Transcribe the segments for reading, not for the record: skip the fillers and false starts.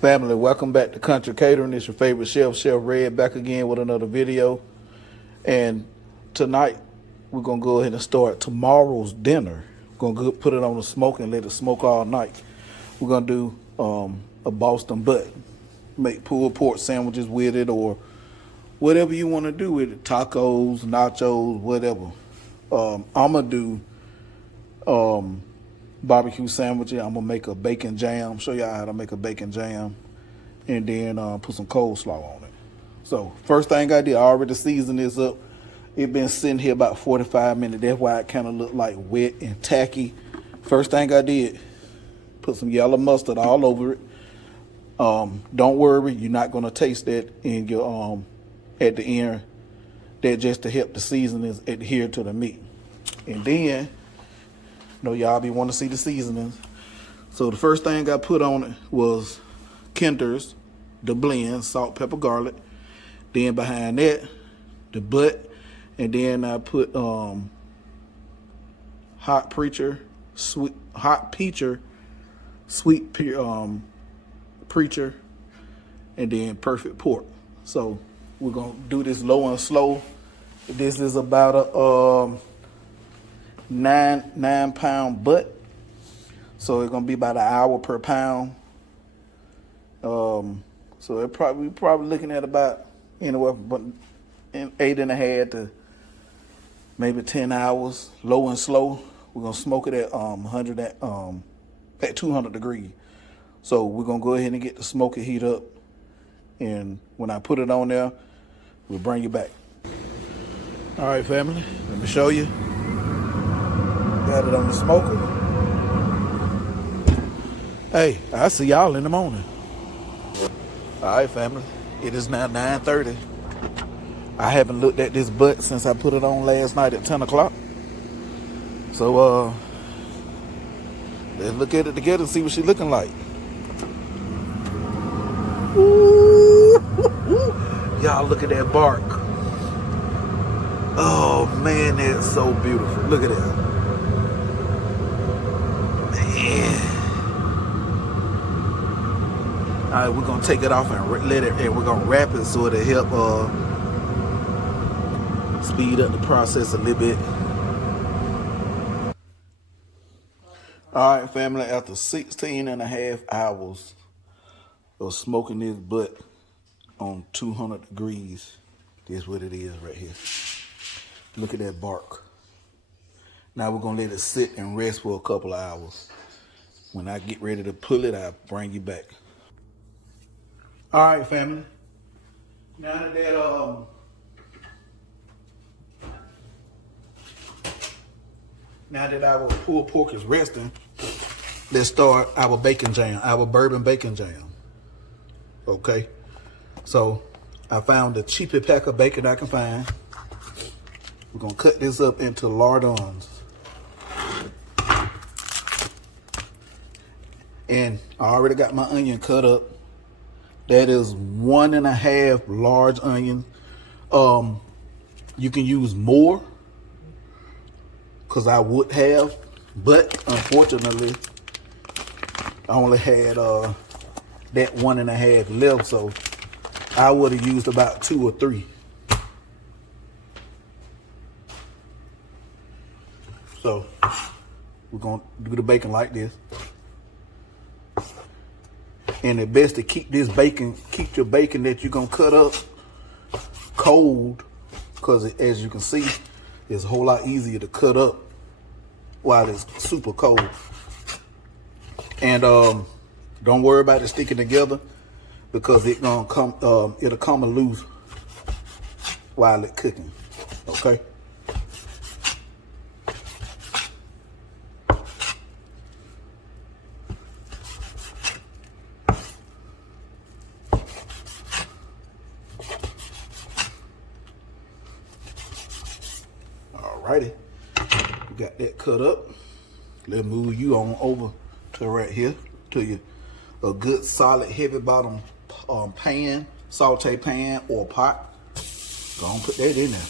Family, welcome back to Country Catering. It's your favorite chef, Chef Red, back again with another video. And tonight, we're going to go ahead and start tomorrow's dinner. We're going to put it on the smoke and let it smoke all night. We're going to do a Boston butt. Make pulled pork sandwiches with it or whatever you want to do with it. Tacos, nachos, whatever. I'm going to do barbecue sandwiches. I'm going to make a bacon jam. Show y'all how to make a bacon jam. And then put some coleslaw on it. So first thing I did, I already seasoned this up. It been sitting here about 45 minutes. That's why it kind of looked like wet and tacky. First thing I did, put some yellow mustard all over it. Don't worry, you're not going to taste that in your at the end. That just to help the seasonings adhere to the meat. And then, know y'all be want to see the seasonings. So the first thing I put on it was Kinder's, the blend, salt, pepper, garlic. Then behind that, the butt. And then I put hot preacher, sweet preacher, and then perfect pork. So we're gonna do this low and slow. This is about a 9-pound butt. So it's gonna be about an hour per pound. So it probably looking at about anywhere from 8.5 to maybe 10 hours, low and slow. We're gonna smoke it at 200 degrees. So we're gonna go ahead and get the smoker heat up, and when I put it on there, we'll bring you back. All right, family, let me show you. Got it on the smoker. Hey, I'll see y'all in the morning. All right, family, it is now 9:30. I haven't looked at this butt since I put it on last night at 10 o'clock. So, let's look at it together and see what she's looking like. Ooh, y'all look at that bark. Oh man, that's so beautiful. Look at that. Man. All right, we're gonna take it off and let it, and we're gonna wrap it so it'll help speed up the process a little bit. All right, family, after 16.5 hours of smoking this butt on 200 degrees, this is what it is right here. Look at that bark. Now we're gonna let it sit and rest for a couple of hours. When I get ready to pull it, I'll bring you back. All right, family. Now that our pulled pork is resting, let's start our bacon jam, our bourbon bacon jam. Okay, so I found the cheapest pack of bacon I can find. We're gonna cut this up into lardons. And I already got my onion cut up. That is 1.5 large onions. You can use more, because I would have, but unfortunately, I only had that 1.5 left, so I would have used about 2 or 3. So we're gonna do the bacon like this. And it's best to keep your bacon that you're gonna cut up cold, because as you can see, it's a whole lot easier to cut up while it's super cold. And don't worry about it sticking together, because it'll come loose while it's cooking. Okay. Alrighty, we got that cut up. Let's move you on over to right here to a good solid heavy bottom pan, saute pan or pot. Go on, put that in there.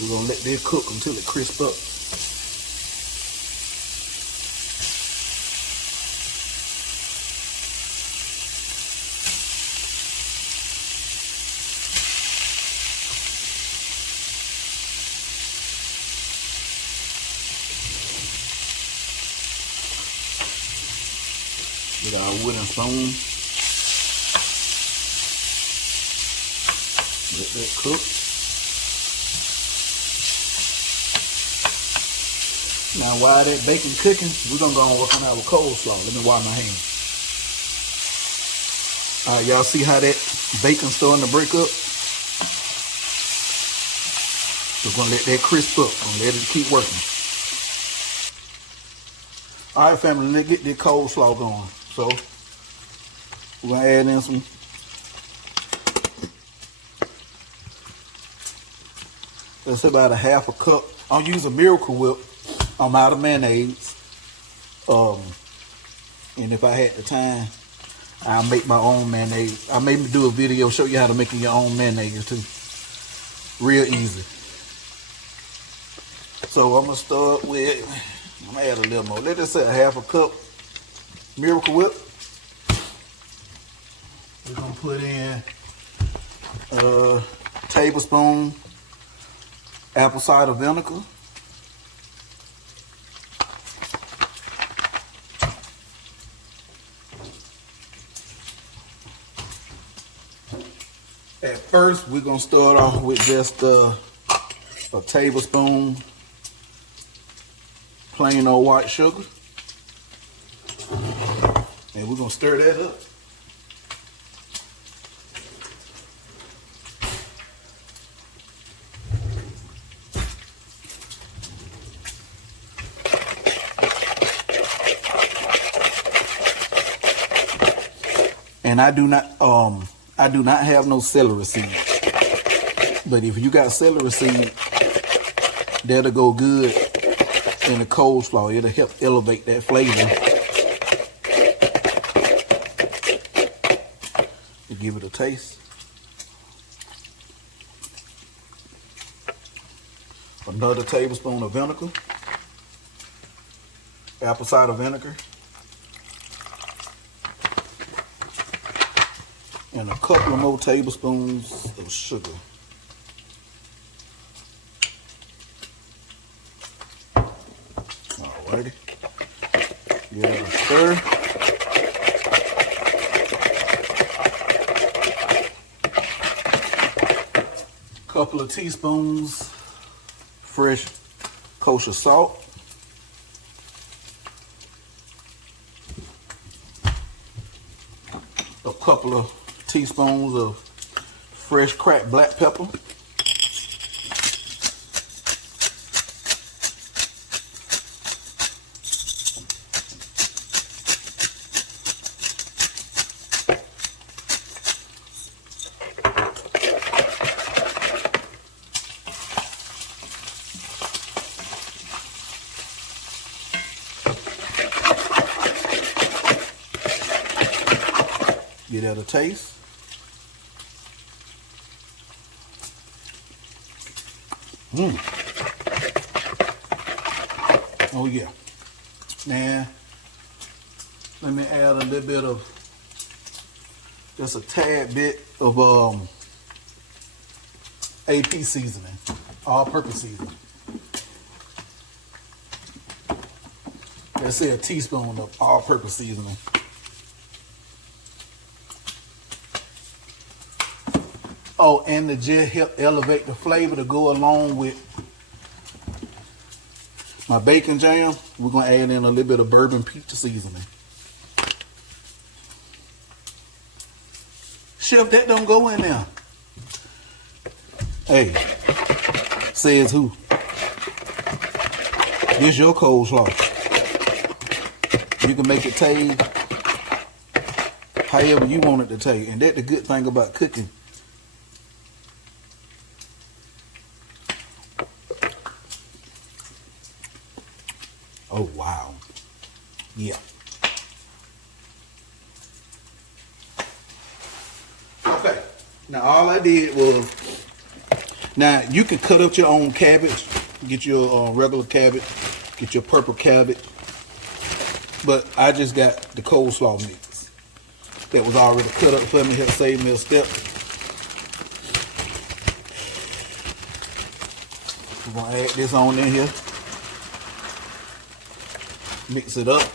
We're gonna let this cook until it crisp up. with our wooden spoon. Let that cook. Now while that bacon cooking, we're gonna go and work on our coleslaw. Let me wash my hands. All right, y'all see how that bacon's starting to break up? We're gonna let that crisp up. Gonna let it keep working. All right, family, let's get this coleslaw going. So we're gonna add in some that's about a half a cup. I'm using Miracle Whip. I'm out of mayonnaise. And if I had the time, I'll make my own mayonnaise. I'll maybe do a video show you how to make your own mayonnaise too. Real easy. So I'm gonna start with, I'm gonna add a little more. Let's just say a half a cup Miracle Whip. We're gonna put in a tablespoon apple cider vinegar. At first, we're gonna start off with just a tablespoon plain old white sugar. And we're gonna stir that up. And I do not have no celery seeds. But if you got celery seed, that'll go good in the coleslaw. It'll help elevate that flavor. To give it a taste. Another tablespoon of vinegar. Apple cider vinegar. And a couple of more tablespoons of sugar. Alrighty. Give it a stir. Couple of teaspoons fresh kosher salt. A couple of teaspoons of fresh cracked black pepper. Give that a taste. Oh yeah. Now, let me add a little bit of, just a tad bit of AP seasoning, all-purpose seasoning. Let's say a teaspoon of all-purpose seasoning. Oh, and to just help elevate the flavor to go along with my bacon jam, we're gonna add in a little bit of bourbon peach seasoning. Chef, that don't go in there. Hey, says who? This your coleslaw. You can make it taste however you want it to taste, and that's the good thing about cooking. Oh, wow. Yeah. Okay. Now, all I did was, now you can cut up your own cabbage. Get your regular cabbage. Get your purple cabbage. But I just got the coleslaw mix that was already cut up for me. Help save me a step. We're going to add this on in here. Mix it up.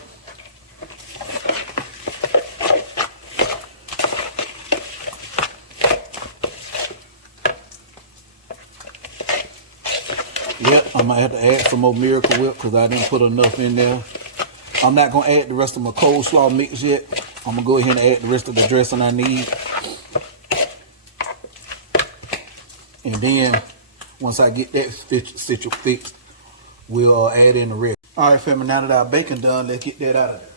might have to add some more Miracle Whip because I didn't put enough in there. I'm not going to add the rest of my coleslaw mix yet. I'm going to go ahead and add the rest of the dressing I need. And then, once I get that situation fixed, we'll add in the rest. All right, family, now that our bacon done, let's get that out of there.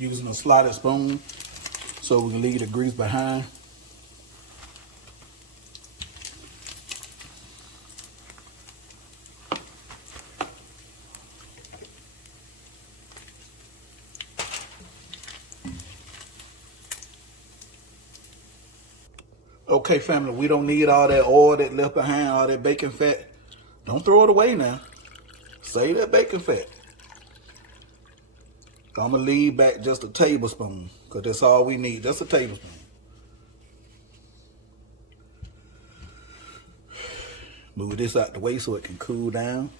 Using a slotted spoon so we can leave the grease behind. Okay, family, we don't need all that oil that left behind, all that bacon fat. Don't throw it away now. Save that bacon fat. I'm going to leave back just a tablespoon because that's all we need, just a tablespoon. Move this out the way so it can cool down.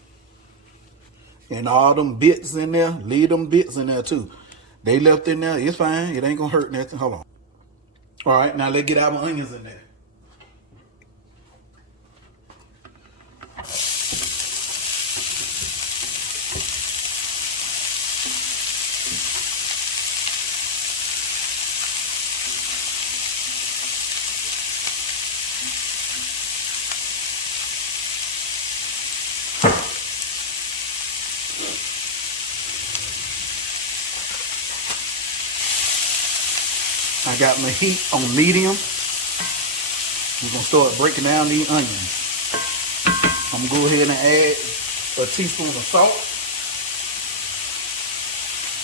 And all them bits in there, leave them bits in there too. They left in there, it's fine. It ain't going to hurt nothing. Hold on. All right, now let's get our onions in there. I got my heat on medium. We're going to start breaking down these onions. I'm going to go ahead and add a teaspoon of salt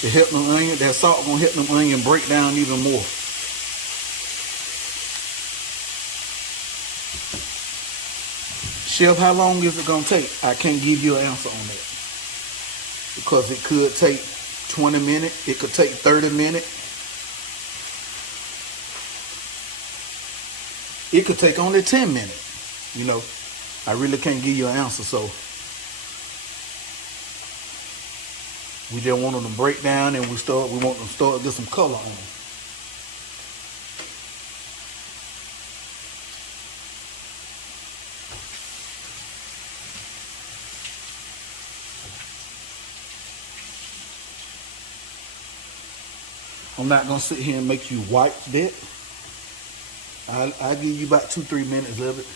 to help them onion. That salt going to help them onion break down even more. Chef, how long is it going to take? I can't give you an answer on that. Because it could take 20 minutes. It could take 30 minutes. It could take only 10 minutes. You know, I really can't give you an answer. So we just want them to break down and we want them to start to get some color on them. I'm not going to sit here and make you wipe that. I'll give you about 2-3 minutes of it.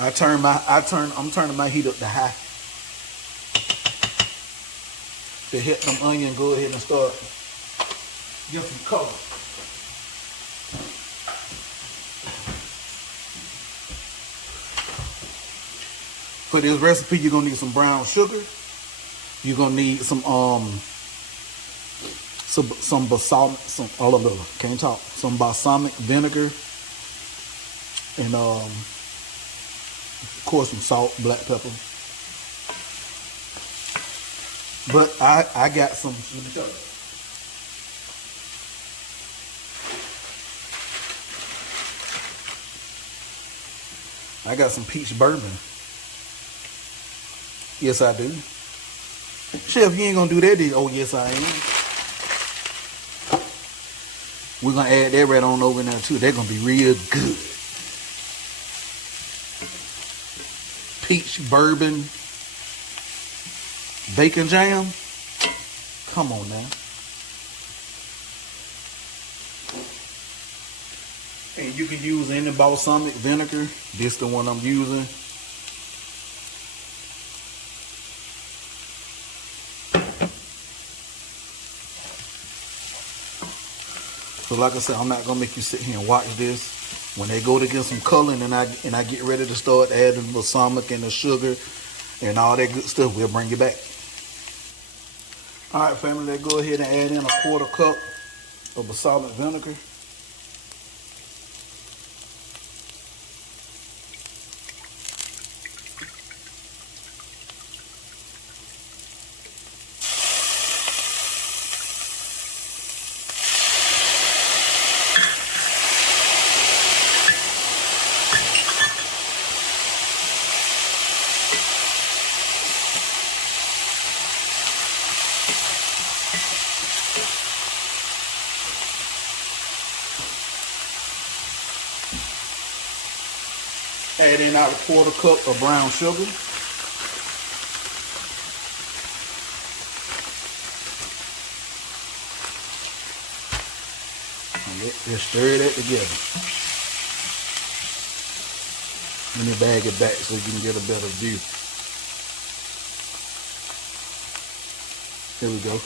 I'm turning my heat up to high to help them onion go ahead and start get some color. For this recipe, you're gonna need some brown sugar. You're gonna need some balsamic, some balsamic vinegar, and of course some salt, black pepper. But I got some. Let me show you. I got some peach bourbon. Yes, I do. Chef, you ain't gonna do that, did you? Oh, yes, I am. We're gonna add that right on over in there too. They're gonna be real good. Peach bourbon bacon jam. Come on now. And you can use any balsamic vinegar. This the one I'm using. So like I said, I'm not gonna make you sit here and watch this. When they go to get some color and I get ready to start adding the balsamic and the sugar and all that good stuff, we'll bring you back. All right, family, let's go ahead and add in a 1/4 cup of balsamic vinegar. Add in our 1/4 cup of brown sugar. And just stir that together. Let me bag it back so you can get a better view. Here we go.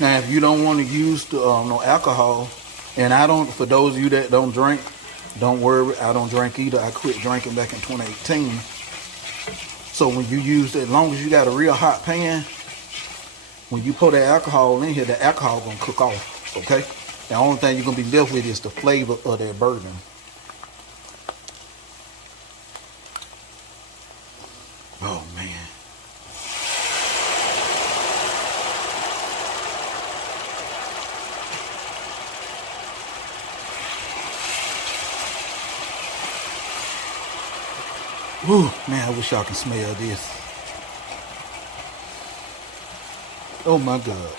Now, if you don't want to use the, no alcohol, and I don't, for those of you that don't drink, don't worry, I don't drink either. I quit drinking back in 2018. So when you use it, as long as you got a real hot pan, when you pour that alcohol in here, the alcohol gonna cook off, okay? The only thing you're gonna be left with is the flavor of that bourbon. Oh man. Whew, man, I wish y'all can smell this. Oh my God.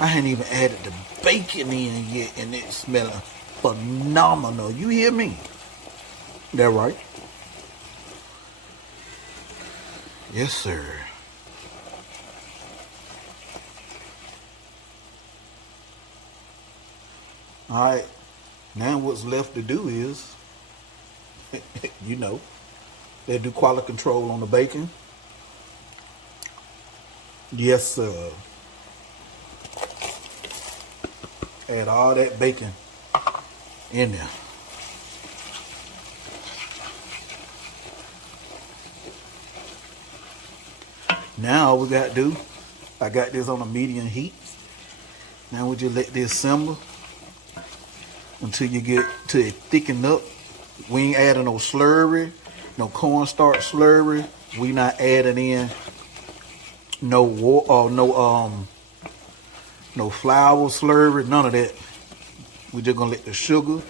I hadn't even added the bacon in yet and it's smelling phenomenal. You hear me? That right? Yes, sir. All right. Now what's left to do is, you know, they do quality control on the bacon. Yes, sir. Add all that bacon in there. Now all we got to do, I got this on a medium heat. Now we just let this simmer until you get to it thicken up. We ain't adding no slurry, no cornstarch slurry. We not adding in no water or no flour slurry, none of that. We just gonna let the sugar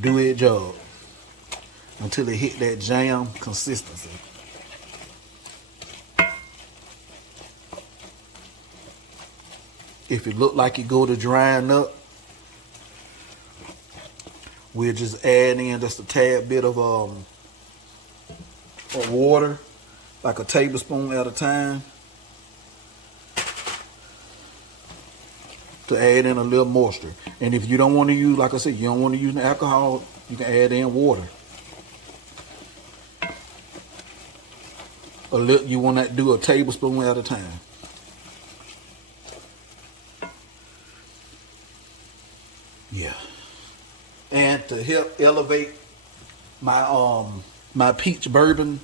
do its job until it hit that jam consistency. If it look like it go to drying up, we'll just add in just a tad bit of water, like a tablespoon at a time, to add in a little moisture. And if you don't want to use, like I said, you don't want to use the alcohol, you can add in water. A little, you want to do a tablespoon at a time. Yeah. And to help elevate my my peach bourbon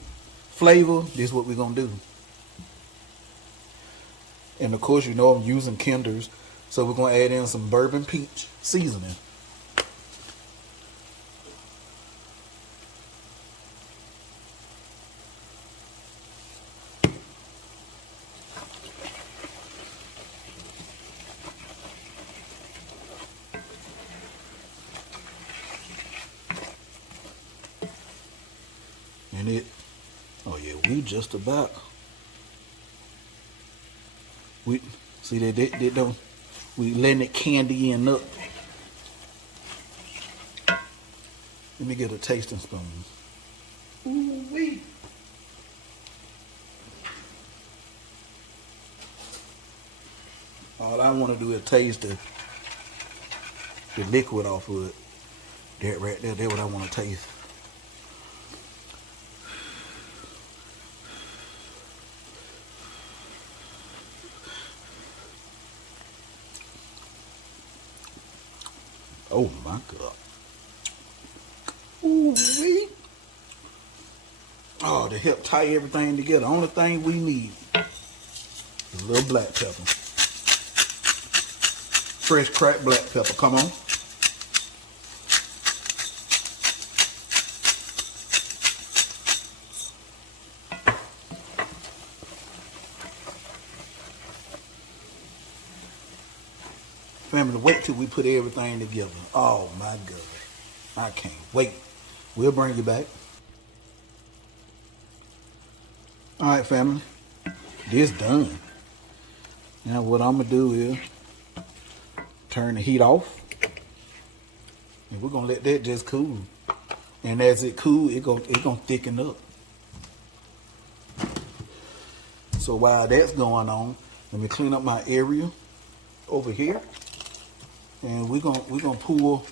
flavor, this is what we're gonna do. And of course, you know I'm using Kinder's, so we're gonna add in some bourbon peach seasoning. And it, oh yeah, we just about, we see that they don't, we letting it candy in up. Let me get a tasting spoon. Ooh wee. All I want to do is taste the liquid off of it. That right there, that's what I want to taste. Oh my God. Ooh wee. Oh, to help tie everything together. Only thing we need is a little black pepper. Fresh cracked black pepper. Come on. Family, wait till we put everything together. Oh my God. I can't wait. We'll bring you back. All right, family, this done. Now what I'm gonna do is turn the heat off, and we're gonna let that just cool. And as it cool, it gonna thicken up. So while that's going on, let me clean up my area over here, and we're gonna pull.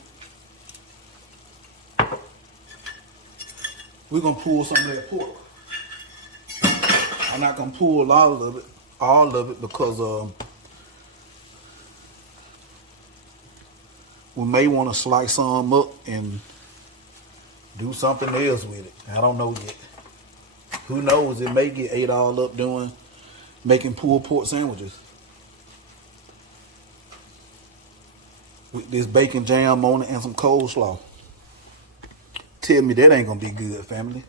We're gonna pull some of that pork. I'm not gonna pull all of it, because we may want to slice some up and do something else with it. I don't know yet. Who knows? It may get ate all up making pulled pork sandwiches with this bacon jam on it and some coleslaw. Tell me that ain't gonna be good, family.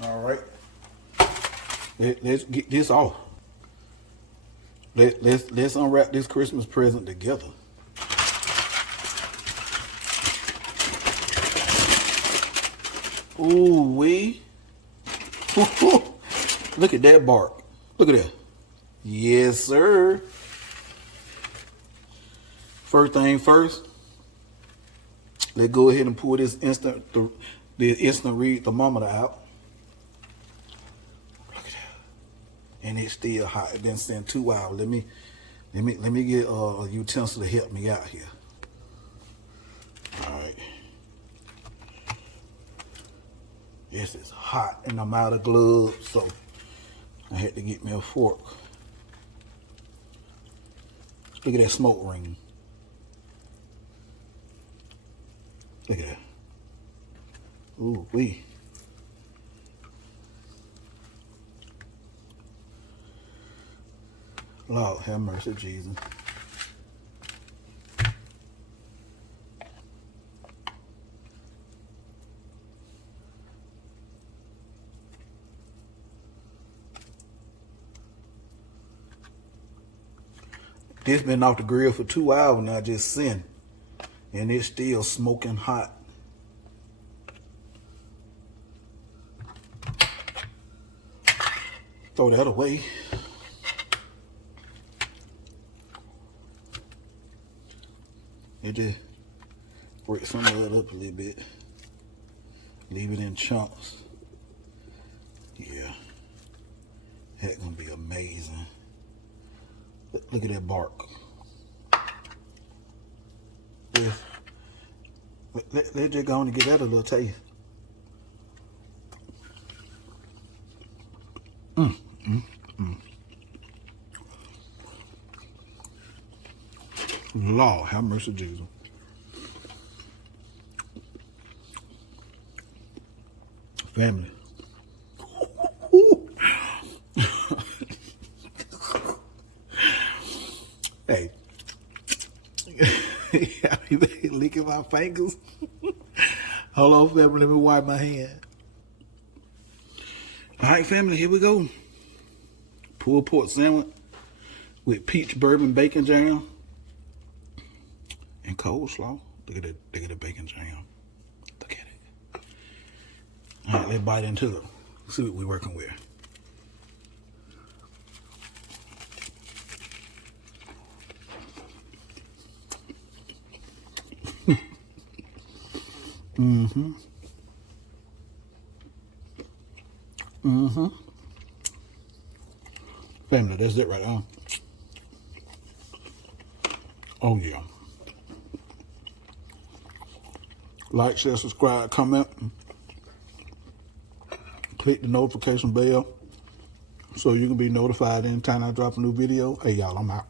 All right, let's get this off. Let's unwrap this Christmas present together. Ooh wee! Look at that bark. Look at that. Yes, sir. First thing first, let's go ahead and pull this instant read thermometer out. Look at that. And it's still hot. It's been sitting 2 hours. Let me get a utensil to help me out here. All right. This is hot and I'm out of gloves, so I had to get me a fork. Look at that smoke ring. Look at that. Ooh wee. Lord have mercy, Jesus. This been off the grill for 2 hours now, just sitting, and it's still smoking hot. Throw that away. It just break some of it up a little bit. Leave it in chunks. Yeah, that's gonna be amazing. Look at that bark. Let's just go on and get that a little taste. Lord, have mercy, Jesus. Family. Hey. You licking my fingers. Hold on, family. Let me wipe my hand. All right, family. Here we go. Pulled pork sandwich with peach bourbon bacon jam and coleslaw. Look at the bacon jam. Look at it. All right, let's bite into it. See what we're working with. Family, that's it right now. Oh yeah. Like, share, subscribe, comment. Click the notification bell so you can be notified anytime I drop a new video. Hey y'all, I'm out.